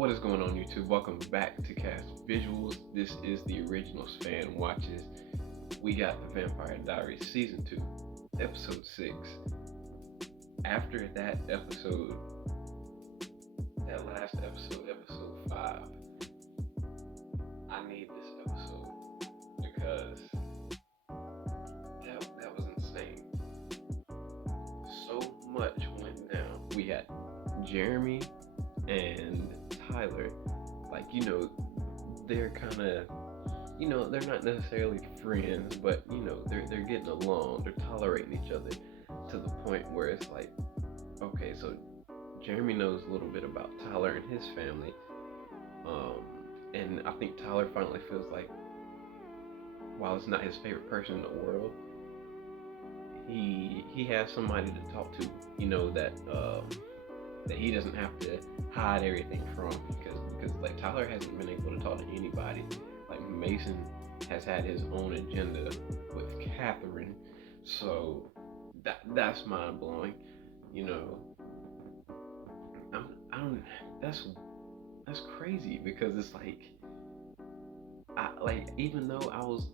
What is going on, YouTube? Welcome back to Cast Visuals. This is the Originals Fan Watches. We got the Vampire Diaries Season 2, Episode 6. After that episode, that last episode, Episode 5, I need this episode because that was insane. So much went down. We had Jeremy and Tyler, they're kind of, they're not necessarily friends, but they're getting along, they're tolerating each other to the point where it's like, okay, so Jeremy knows a little bit about Tyler and his family, and I think Tyler finally feels like, while it's not his favorite person in the world, he has somebody to talk to, that he doesn't have to hide everything from, because like Tyler hasn't been able to talk to anybody. Like Mason has had his own agenda with Katherine, so that's mind blowing. I don't. That's crazy, because it's like, even though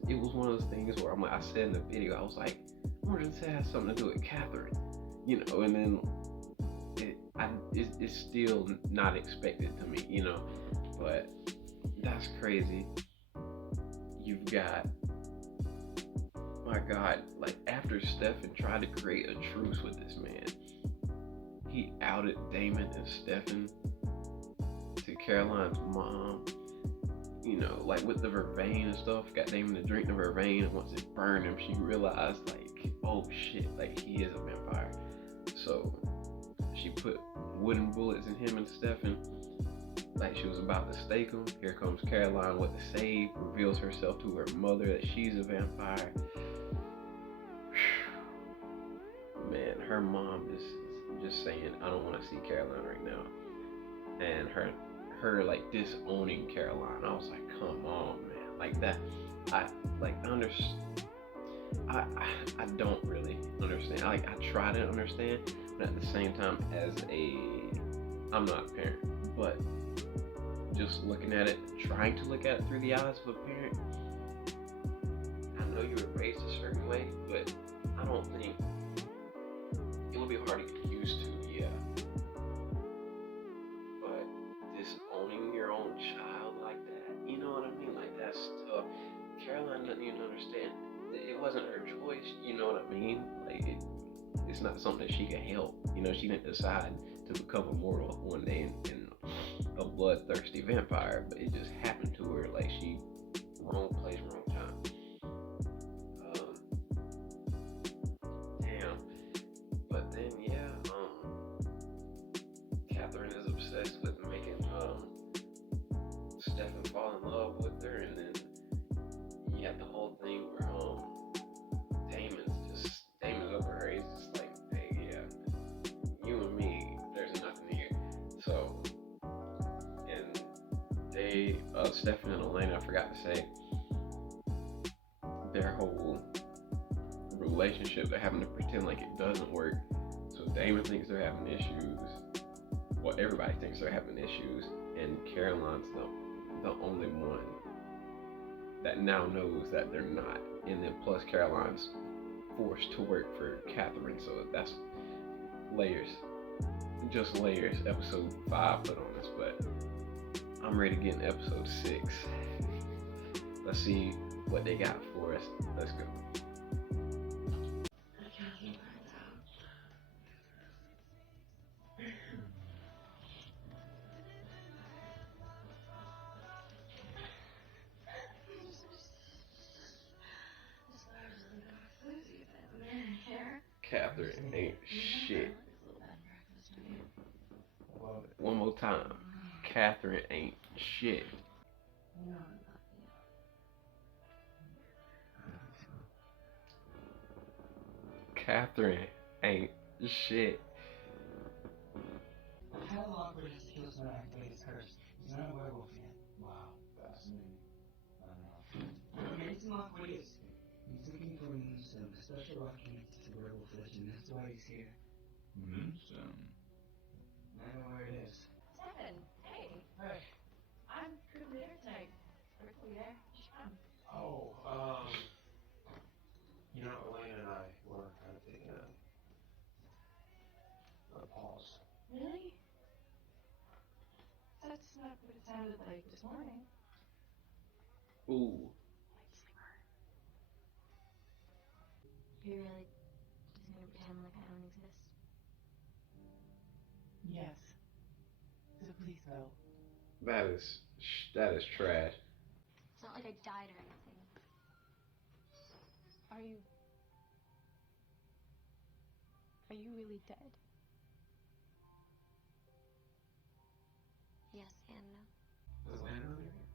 it was one of those things where I said in the video, I was like, I wonder if it has something to do with Katherine, and then it's still not expected to me, but that's crazy. You've got, my God, like after Stefan tried to create a truce with this man, he outed Damon and Stefan to Caroline's mom, like with the Vervain and stuff, got Damon to drink the Vervain, and once it burned him, she realized like, oh shit, like he is a vampire. So she put wooden bullets in him and Stefan, like she was about to stake him. Here comes Caroline with the save, reveals herself to her mother that she's a vampire. Man, her mom is just saying, I don't want to see Caroline right now. And her like disowning Caroline. I was like, come on, man. Like that, I don't really understand. I try to understand, but at the same time, I'm not a parent, but just looking at it, trying to look at it through the eyes of a parent, I know you were raised a certain way, but I don't think it would be hard to get used to, yeah. But disowning your own child like that, you know what I mean? Like, that's tough. Caroline doesn't even understand. It wasn't her choice, you know what I mean? Like, it's not something that she could help. She didn't decide to become immortal one day and a bloodthirsty vampire, but it just happened to her. Like, she, wrong place, wrong time. Damn. But then, yeah, Katherine is obsessed with making Stefan fall in love with her, and then you have the whole thing where Damon's over her. He's just like, hey, yeah, you and me, there's nothing here. So, and they, Stefan and Elena, I forgot to say, their whole relationship, they're having to pretend like it doesn't work. So Damon thinks they're having issues. Well, everybody thinks they're having issues, and Caroline's the only one that now knows that they're not. And then plus Caroline's forced to work for Katherine, so that's layers, just layers. Episode 5 put on us, but I'm ready to get in episode 6. Let's see what they got for us. Let's go. Katherine ain't shit. One more time. Katherine ain't shit. Katherine ain't shit. How awkward is it to kill someone activate his curse? He's not a werewolf yet. Wow, fascinating. I don't know. What makes him awkward is he's looking for a moonstone, a special rock connected to werewolf legend. That's why he's here. Moonstone? I know where it is. Stefan, hey. Hey. I'm good dinner tonight. Rick will be there. You should come. Oh, Elena and I were kind of taking a pause. Really? That's not what it sounded like this morning. Ooh. Light sleeper. You're really just gonna pretend like I don't exist? Yes. So please go. That is trash. It's not like I died or anything. Are you really dead? Yes and no. Does Lana know you're here?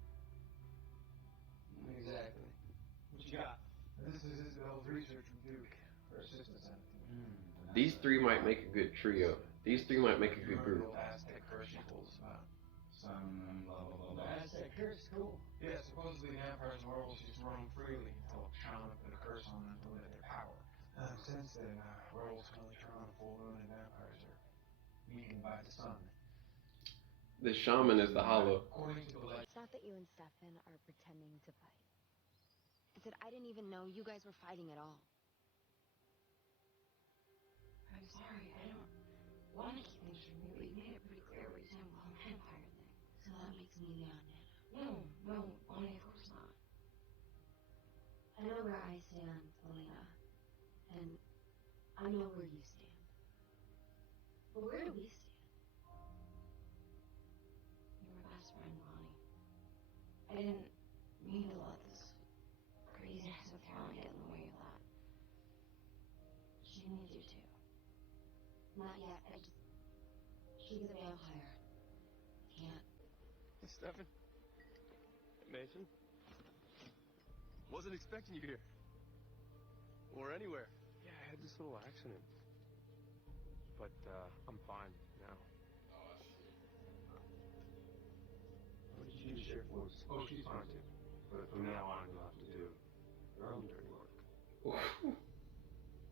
Exactly. What you got? This is Isabel's research from Duke. Her assistant sent it to me. These three might make a good trio. These three might make a good group. Aztec curse she told us about. Some blah blah blah blah. Aztec curse, cool. Yeah, supposedly vampires and werewolves just roam freely until a shaman put a curse on them to limit their power. Since then, werewolves can only turn on a full moon and vampires are weakened by the sun. The shaman is the hollow. According to the legend. It's not that you and Stefan are pretending to fight. It's that I didn't even know you guys were fighting at all. I'm sorry, I don't want to keep things from you, but you made it pretty clear what you said about the vampire thing. So that makes me the odd Nana. No, Bonnie, of course not. I know where I stand, Elena. And I know where you stand. But where do we stand? You're my best friend, Bonnie. I didn't mean to let this craziness with Caroline get in the way of that. She needs you too. Not yet. She's a vampire. Can't. Hey, Stefan. Hey, Mason. Wasn't expecting you here. Or anywhere. Yeah, I had this little accident. But, I'm fine now. What did you do, Sheriff Woods? Oh, she's fine too. But from now on, you'll have to do your own dirty work.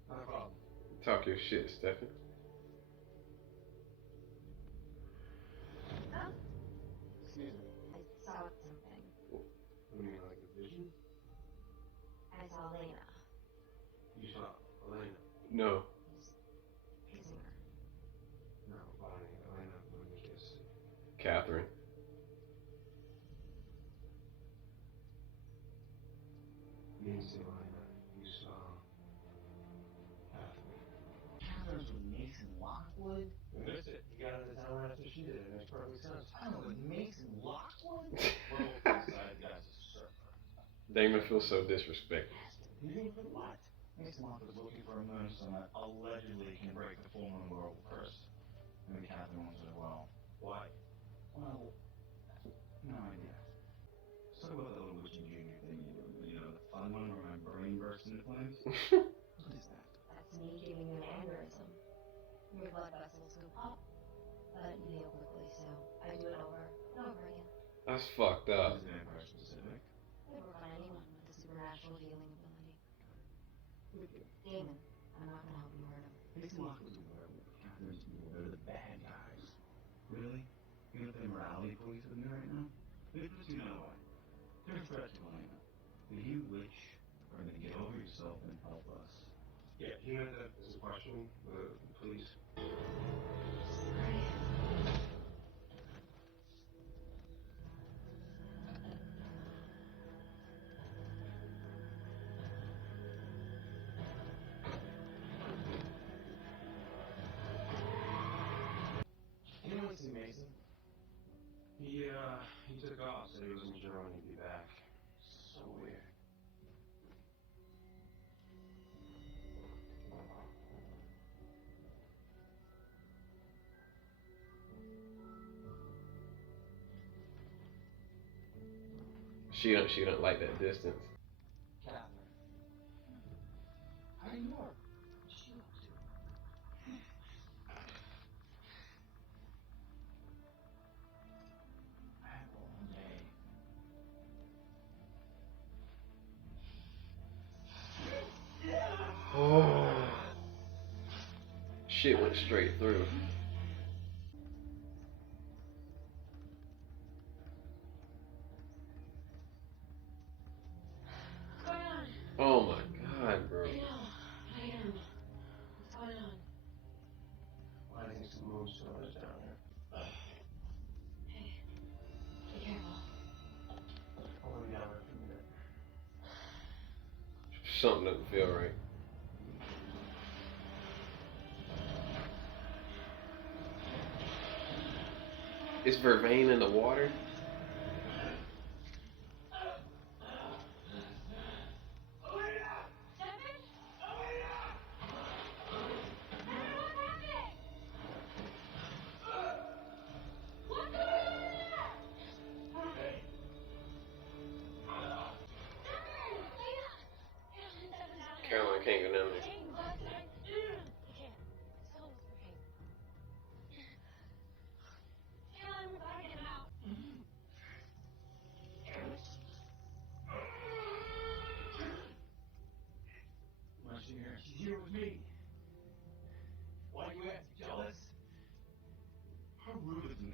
Not a problem. Talk your shit, Stefan. Oh, Excuse me. I saw something. What do you mean, like a vision? I saw Elena. You saw Elena. No. Just kissing her. No, Bonnie. Elena wouldn't kiss. Katherine. You didn't see Elena. You saw Katherine. Catherine's with Mason Lockwood? You missed it. You got into town right after she did. It makes perfect sense. I don't know, with Mason Lockwood? Werewolf inside, guy's a surfer. Damon feels so disrespected. You think for what? Mason Lockwood's looking for a moonstone that allegedly can break the full moon werewolf curse. Maybe Katherine wants it as well. Why? Well, no idea. So about the little witchy junior thing you do, the fun one where my brain bursts into flames? What is that? That's me giving you an aneurysm. Your blood vessels go pop, but you heal quickly, so I do it over and over again. That's fucked up. Is it vampire specific? It work on anyone with a supernatural healing ability. Damon, I'm not gonna help you hurt him. Mason Lockwood's a werewolf. Catherine's people, they're the bad guys. Really? You gonna play morality police with me right now? Leave the two know why. They're a threat to Elena. But you, witch, are gonna get over yourself and help us. Yeah, you know that as a question, please. Sorry. Anyone see Mason? He took off, said he wasn't sure when he'd be back. So weird. She don't like that distance. Katherine. How do you know her? She knows you. I had a long day. Oh. Shit went straight through. Something doesn't feel right. Is Vervain in the water? Caroline can't go down there. Well, she's here with me. Why do you ask? Jealous? How rude of me.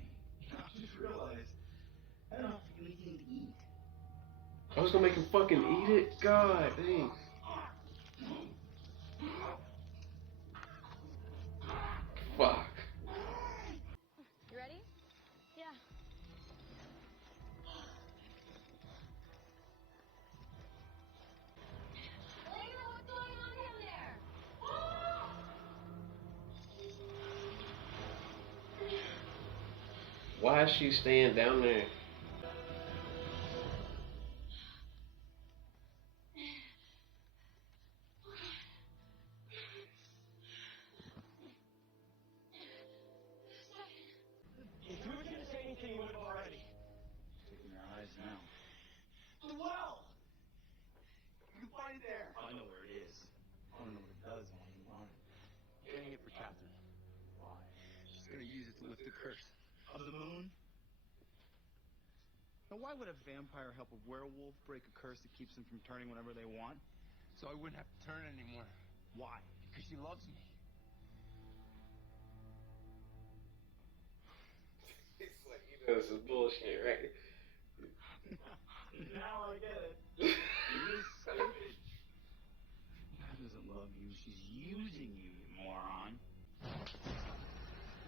I just realized I don't have anything to eat. I was gonna make him fucking eat it? God dang. Fuck. You ready? Yeah. Elena, what's going on down there? Why is she staying down there? If you were gonna say anything, you would have already. Taking your eyes now. The well! You can find it there. I know where it is. I don't know what it does when you want it. Getting it for Katherine. Why? She's gonna use it to lift the curse of the moon. Now, why would a vampire help a werewolf break a curse that keeps them from turning whenever they want? So I wouldn't have to turn anymore. Why? Because she loves me. It's like, you know, this is bullshit, right? Now I get it. You're stupid. God doesn't love you. She's using you, you moron.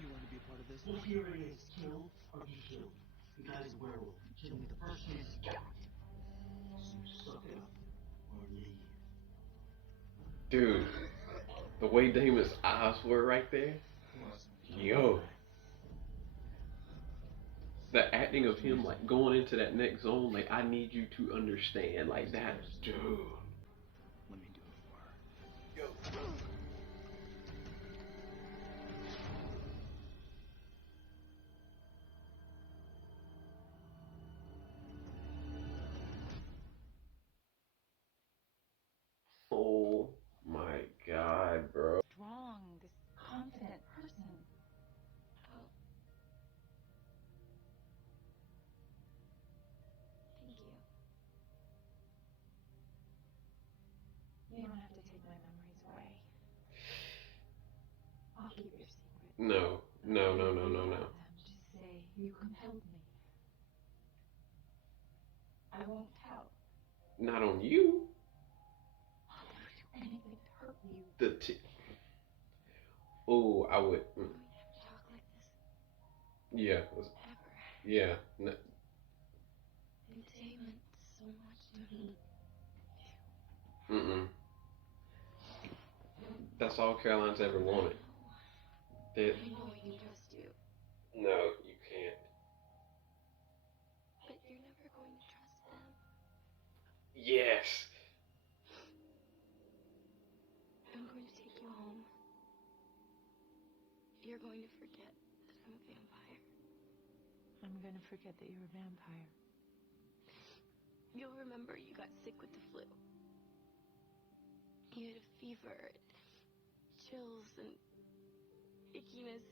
You want to be a part of this? Well, here it is. Kill or be killed. The guy's a werewolf. Kill me the first chance you got. So suck it up or leave. Dude, the way Damon's eyes were right there. Yo. The acting of him, like, going into that next zone, like, I need you to understand, like, that, dude. Let me do it for her. Yo. Oh my God, bro. Strong, this confident person. Oh. Thank you. You don't have to take my memories away. I'll keep your secret. No, no, no, no, no, no. Just say you compelled me. I won't tell. Not on you. I'll never do anything to hurt you. Oh, I would. We don't have to talk like this. Yeah. Ever. Yeah. No. And today meant so much to me. Mm-mm. That's all Caroline's ever wanted. I know I can trust you. No, you can't. But you're never going to trust them. Yes. I'm going to take you home. You're going to forget that I'm a vampire. I'm gonna forget that you're a vampire. You'll remember you got sick with the flu. You had a fever, chills, and ickiness.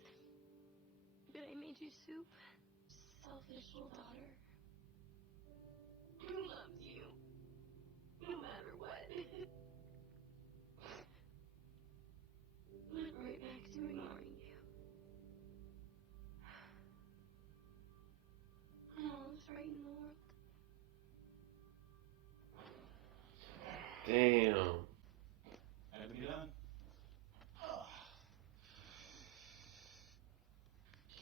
But I made you soup. Selfish little daughter. Who loves you? No matter what. Went right back to ignoring you. I'm almost right in the world. Damn. Had to be done.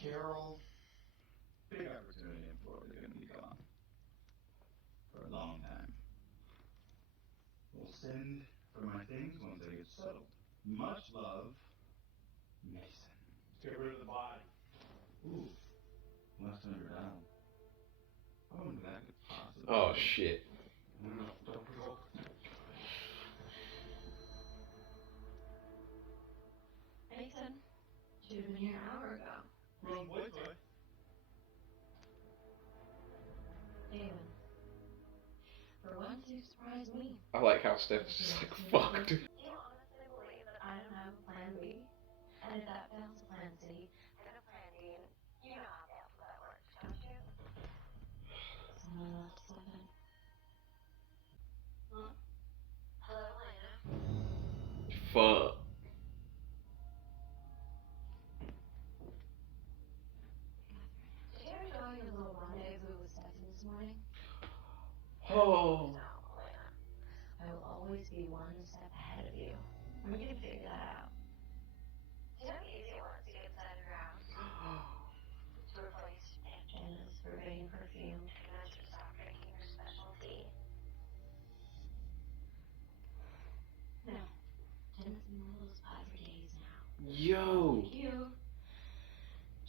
Carol, big opportunity in Florida, gonna be gone for a long time. We'll send Settled. Much love, Mason. Get rid of the body. Ooh, last time you're down. I wonder if that could possibly. Oh shit. No, don't provoke. Mason, should have been here an hour ago. Wrong way, boy. David, for once you surprised me. I like how Steph is just like, fuck, dude. You honestly believe that I don't have a plan B? And if that fails a plan C, then a plan D, and you know how the alphabet works, don't you? Someone left Stephen. Huh? Hello, Elena. Fuck. Did you enjoy your little rendezvous with Stephen this morning? Oh. No, Elena. I will always be one step ahead of you. We can figure that out. Do you know how easy it was to get inside of your house? To replace Aunt Jenna's Vervain perfume to convince her to stop drinking her specialty. No. Jenna's been one of those 5 for days now. Yo. Thank you.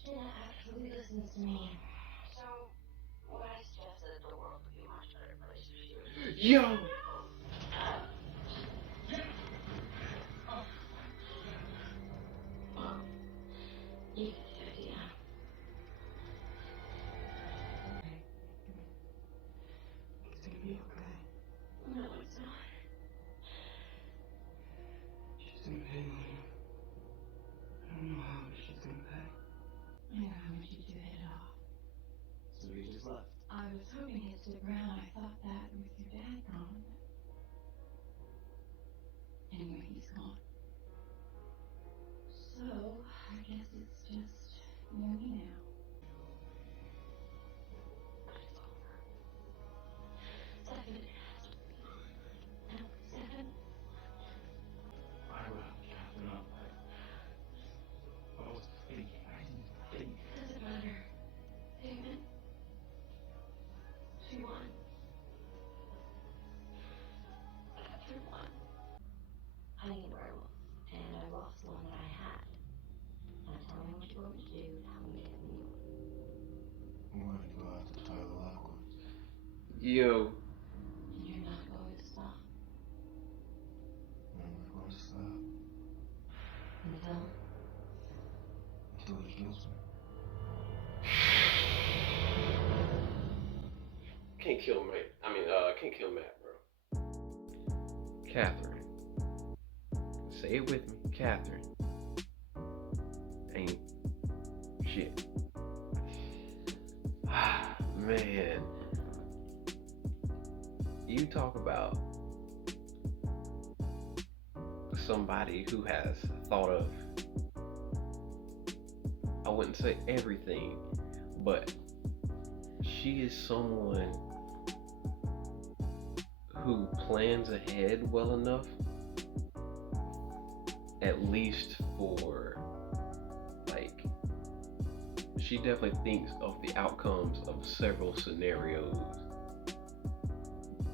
Jenna actually listens to me. So, what I suggested the world would be a much better place for you. Yo. You get the idea. It's gonna be okay. No, it's not. She's gonna pay later. I don't know how, but she's gonna pay. I know how much you do hit it off. So he just left. I was hoping he'd stick around. I thought that with your dad gone. Anyway, he's gone. So, I guess it's just you and me now. But it's over. Stephen, it has to be. No, Stephen. I will, Catherine. I was thinking. I didn't think. Doesn't matter. David. She won. Catherine won. I need a werewolf, and I lost the one that I had. Now tell me what you want me to do to help me get a new one. I'm going to go after Tyler Lockwood. Yo. And you're not going to stop I'm not going to stop until until he kills me. Can't kill Matt. Can't kill Matt, bro. Katherine. Say it with me. Katherine. Ain't shit. Man. You talk about somebody who has thought of, I wouldn't say everything, but she is someone who plans ahead well enough, at least for, like, she definitely thinks of the outcomes of several scenarios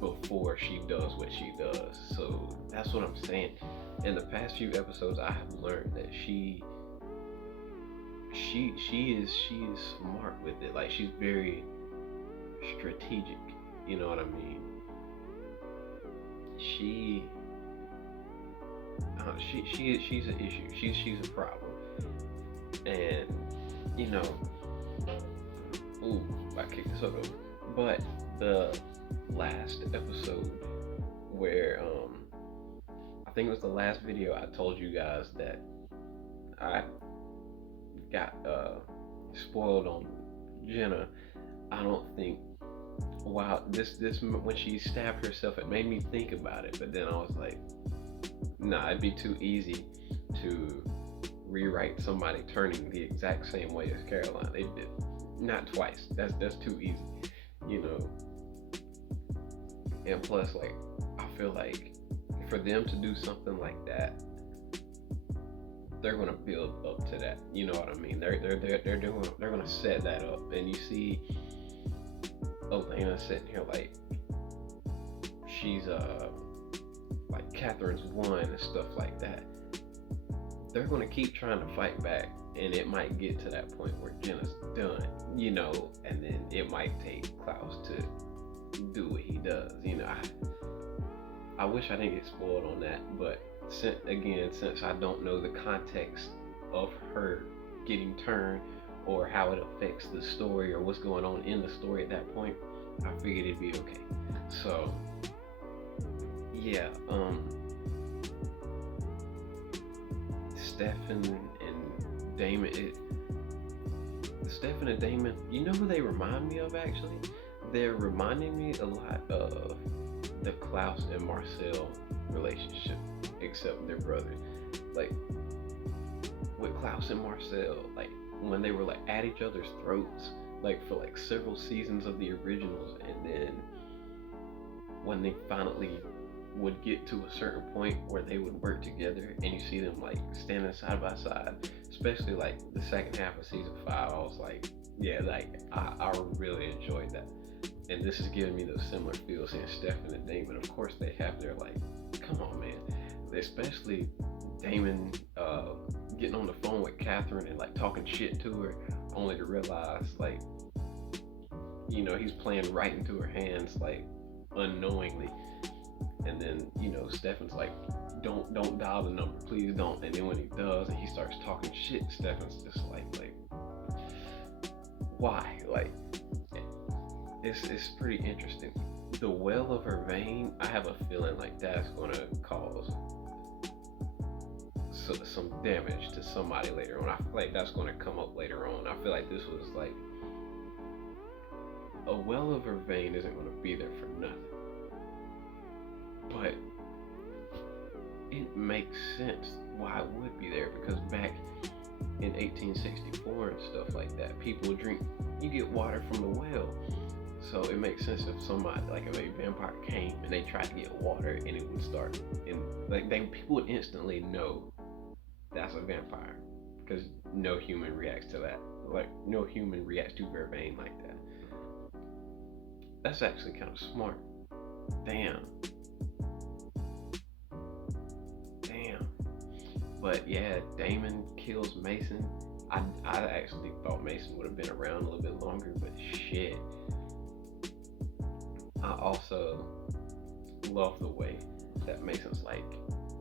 before she does what she does. So that's what I'm saying. In the past few episodes, I have learned that she is smart with it. Like, she's very strategic. You know what I mean? She's an issue. She's a problem. And you know, ooh, I kicked this over. But the last episode where I think it was the last video, I told you guys that I got spoiled on Jenna. I don't think, wow, this when she stabbed herself, it made me think about it, but then I was like, nah, it'd be too easy to rewrite somebody turning the exact same way as Caroline. They did not twice. That's too easy, you know. And plus, like, I feel like for them to do something like that, they're gonna build up to that. You know what I mean? They're gonna set that up. And you see Elena sitting here like she's like Catherine's won and stuff like that, they're gonna keep trying to fight back, and it might get to that point where Jenna's done, and then it might take Klaus to do what he does. I wish I didn't get spoiled on that, but since I don't know the context of her getting turned or how it affects the story or what's going on in the story at that point, I figured it'd be okay. So yeah, Stefan and Damon. Stefan and Damon, you know who they remind me of actually? They're reminding me a lot of the Klaus and Marcel relationship, except they're brothers. Like with Klaus and Marcel, like when they were like at each other's throats, like for like several seasons of the originals, and then when they finally would get to a certain point where they would work together and you see them like standing side by side, especially like the second half of season 5, I was like, yeah, like I really enjoyed that. And this is giving me those similar feels seeing Stefan and Damon. Of course they have their like, come on man, especially Damon getting on the phone with Katherine and like talking shit to her, only to realize like, he's playing right into her hands like unknowingly. And then, Stefan's like, don't dial the number, please don't. And then when he does and he starts talking shit, Stefan's just like, why? Like, it's pretty interesting. The well of Vervain, I have a feeling like that's gonna cause some damage to somebody later on. I feel like that's gonna come up later on. I feel like this was like, a well of Vervain isn't gonna be there for nothing. But it makes sense why it would be there, because back in 1864 and stuff like that, people would drink, you get water from the well. So it makes sense if somebody, like if a vampire came and they tried to get water and it would start, and like people would instantly know that's a vampire, because no human reacts to that. Like no human reacts to Vervain like that. That's actually kind of smart. Damn. But yeah, Damon kills Mason. I actually thought Mason would have been around a little bit longer, but shit. I also love the way that Mason's like,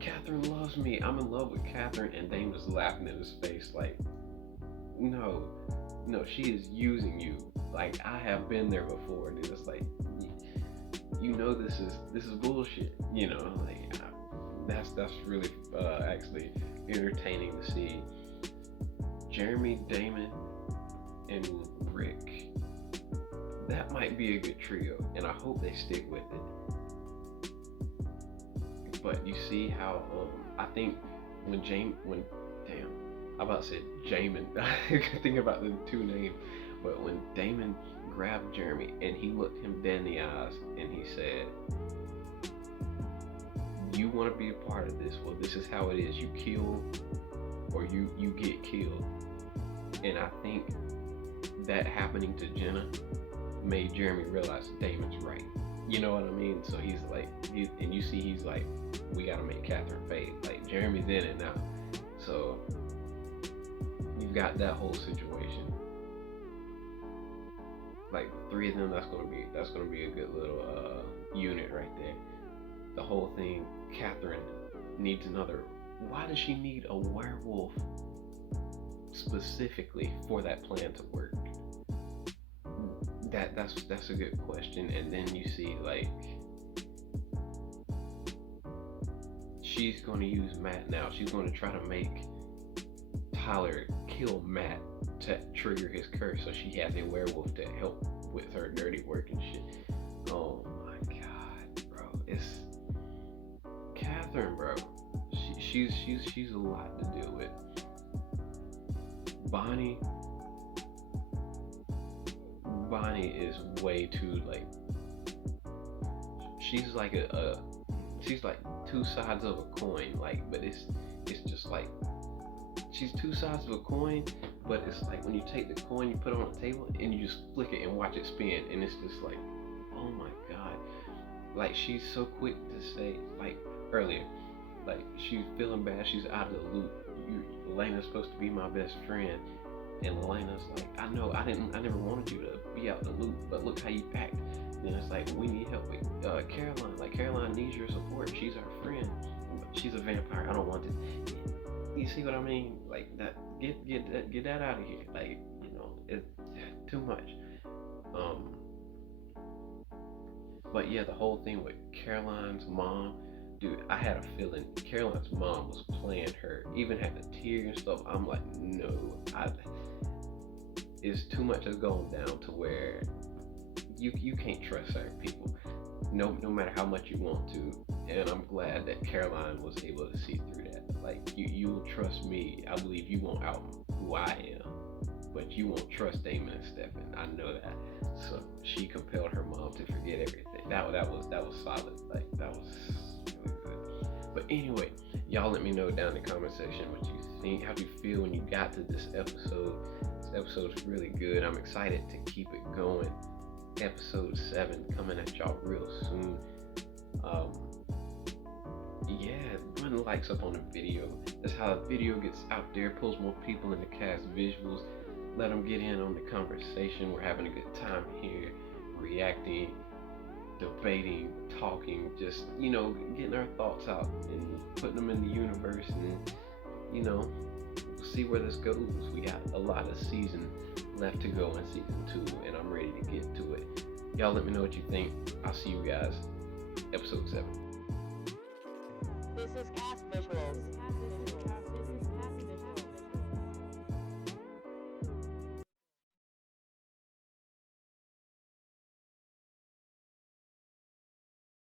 Katherine loves me, I'm in love with Katherine, and Damon's laughing in his face like, no, she is using you. Like, I have been there before, and it's like, this is bullshit, like, that's really actually entertaining to see. Jeremy, Damon, and Rick, that might be a good trio, and I hope they stick with it. But you see how I think when I'm about to say Jamin, I think about the two names, but when Damon grabbed Jeremy and he looked him dead in the eyes and he said, you want to be a part of this? Well, this is how it is. You kill or you get killed. And I think that happening to Jenna made Jeremy realize Damon's right. You know what I mean? So he's like, and you see he's like, we gotta make Katherine fade. Like, Jeremy's in it now. So you've got that whole situation. Like, three of them, that's gonna be a good little unit right there. The whole thing, Katherine needs another. Why does she need a werewolf specifically for that plan to work? That's a good question. And then you see, like, she's going to use Matt now. She's going to try to make Tyler kill Matt to trigger his curse, so she has a werewolf to help with her dirty work and shit. Oh my god, bro, it's Katherine, bro. She's a lot to deal with. Bonnie is way too, like, she's like she's like two sides of a coin, like, but it's just like she's two sides of a coin, but it's like when you take the coin, you put it on the table and you just flick it and watch it spin, and it's just like, oh my god. Like, she's so quick to say, like, earlier. Like, she's feeling bad, she's out of the loop. Elena's supposed to be my best friend, and Elena's like, I know I never wanted you to be out the loop, but look how you act. Then it's like, we need help with Caroline. Like, Caroline needs your support. She's our friend. She's a vampire. I don't want it. You see what I mean? Like, that. Get that out of here. Like, it's too much. But yeah, the whole thing with Caroline's mom, dude, I had a feeling Caroline's mom was playing her. Even had the tears and stuff. I'm like, no, it's too much is going down to where you can't trust certain people, no matter how much you want to. And I'm glad that Caroline was able to see through that. Like, you'll trust me. I believe you won't out who I am, but you won't trust Damon and Stefan. I know that. So she compelled her mom to forget everything. That was solid. Like, that was really good. But anyway, y'all let me know down in the comment section what you think. How do you feel when you got to this episode? This episode's really good. I'm excited to keep it going. Episode 7 coming at y'all real soon. Yeah, run the likes up on the video. That's how the video gets out there, pulls more people in the cast visuals. Let them get in on the conversation. We're having a good time here, reacting, debating, talking, just, getting our thoughts out and putting them in the universe, and, we'll see where this goes. We got a lot of season left to go in season 2, and I'm ready to get to it. Y'all let me know what you think. I'll see you guys episode 7. This is Cast Visual.